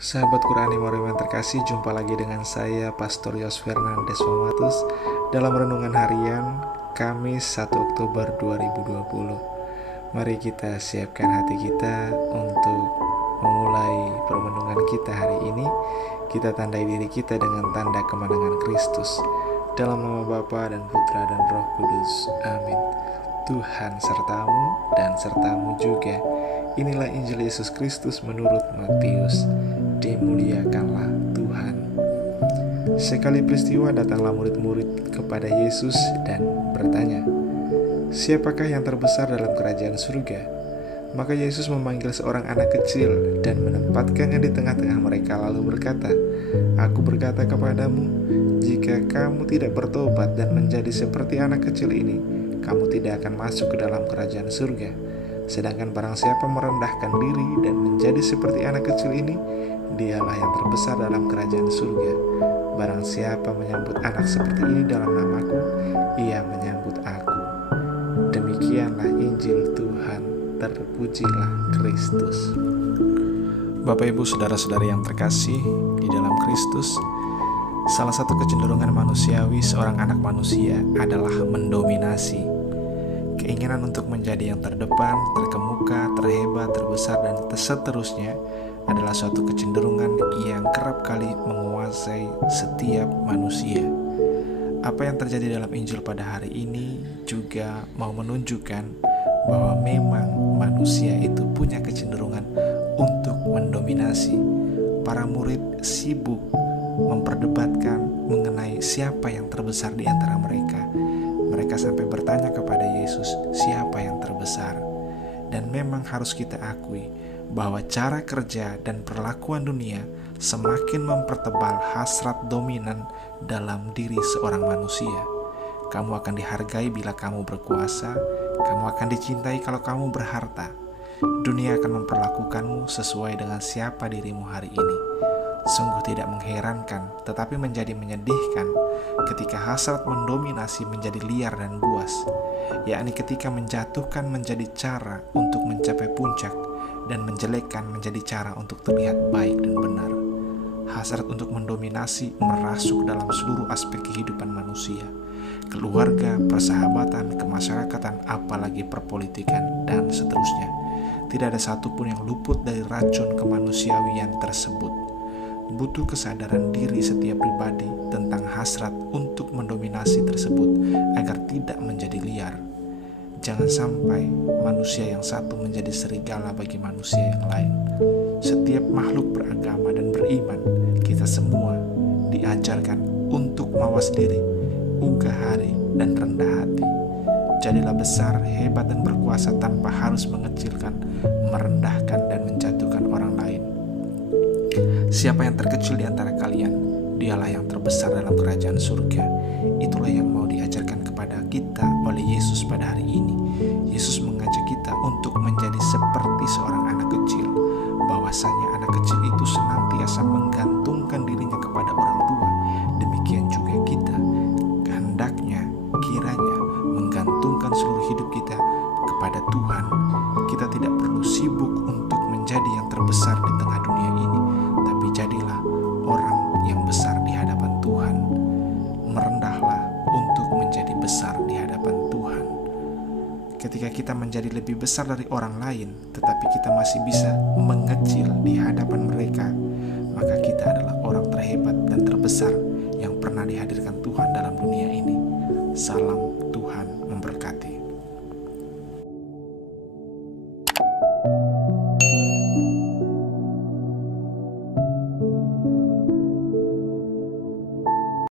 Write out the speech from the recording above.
Sahabat Qurani Marum yang terkasih, jumpa lagi dengan saya Pastor Yos Fernandes Mamatus dalam renungan harian Kamis 1 Oktober 2020. Mari kita siapkan hati kita untuk memulai permenungan kita hari ini. Kita tandai diri kita dengan tanda kemenangan Kristus. Dalam nama Bapa dan Putra dan Roh Kudus. Amin. Tuhan sertamu dan sertamu juga. Inilah Injil Yesus Kristus menurut Matius. Dimuliakanlah Tuhan. Sekali peristiwa datanglah murid-murid kepada Yesus dan bertanya, "Siapakah yang terbesar dalam kerajaan surga?" Maka Yesus memanggil seorang anak kecil dan menempatkannya di tengah-tengah mereka lalu berkata, "Aku berkata kepadamu, jika kamu tidak bertobat dan menjadi seperti anak kecil ini, kamu tidak akan masuk ke dalam kerajaan surga. Sedangkan barang siapa merendahkan diri dan menjadi seperti anak kecil ini, dialah yang terbesar dalam kerajaan surga. Barang siapa menyambut anak seperti ini dalam namaku, ia menyambut aku." Demikianlah Injil Tuhan. Terpujilah Kristus. Bapak Ibu saudara-saudari yang terkasih di dalam Kristus, salah satu kecenderungan manusiawi seorang anak manusia adalah mendominasi. Keinginan untuk menjadi yang terdepan, terkemuka, terhebat, terbesar, dan seterusnya adalah suatu kecenderungan yang kerap kali menguasai setiap manusia. Apa yang terjadi dalam Injil pada hari ini juga mau menunjukkan bahwa memang manusia itu punya kecenderungan untuk mendominasi. Para murid sibuk memperdebatkan mengenai siapa yang terbesar di antara mereka. Mereka sampai bertanya kepada Yesus, siapa yang terbesar? Dan memang harus kita akui bahwa cara kerja dan perlakuan dunia semakin mempertebal hasrat dominan dalam diri seorang manusia. Kamu akan dihargai bila kamu berkuasa, kamu akan dicintai kalau kamu berharta. Dunia akan memperlakukanmu sesuai dengan siapa dirimu hari ini. Sungguh tidak mengherankan, tetapi menjadi menyedihkan ketika hasrat mendominasi menjadi liar dan buas, yakni ketika menjatuhkan menjadi cara untuk mencapai puncak dan menjelekkan menjadi cara untuk terlihat baik dan benar. Hasrat untuk mendominasi merasuk dalam seluruh aspek kehidupan manusia, keluarga, persahabatan, kemasyarakatan, apalagi perpolitikan, dan seterusnya. Tidak ada satupun yang luput dari racun kemanusiawian tersebut. Butuh kesadaran diri setiap pribadi tentang hasrat untuk mendominasi tersebut agar tidak menjadi liar. Jangan sampai manusia yang satu menjadi serigala bagi manusia yang lain. Setiap makhluk beragama dan beriman, kita semua diajarkan untuk mawas diri, ugah hari, dan rendah hati. Jadilah besar, hebat, dan berkuasa tanpa harus mengecilkan, merendahkan, dan menjatuhkan orang lain. Siapa yang terkecil di antara kalian, dialah yang terbesar dalam kerajaan surga. Itulah yang mau diajarkan kepada kita oleh Yesus pada hari ini. Yesus mengajak kita untuk menjadi seperti seorang anak kecil, bahwasanya anak kecil itu senantiasa menggantungkan dirinya kepada orang tua. Demikian juga kita, hendaknya kiranya menggantungkan seluruh hidup kita kepada Tuhan. Kita tidak perlu sibuk untuk menjadi yang terbesar di tengah dunia ini, tapi jadilah orang yang besar di hadapan Tuhan. Merendahlah untuk menjadi besar di hadapan Tuhan. Ketika kita menjadi lebih besar dari orang lain, tetapi kita masih bisa mengecil di hadapan mereka, maka kita adalah orang terhebat dan terbesar yang pernah dihadirkan Tuhan dalam dunia ini. Salam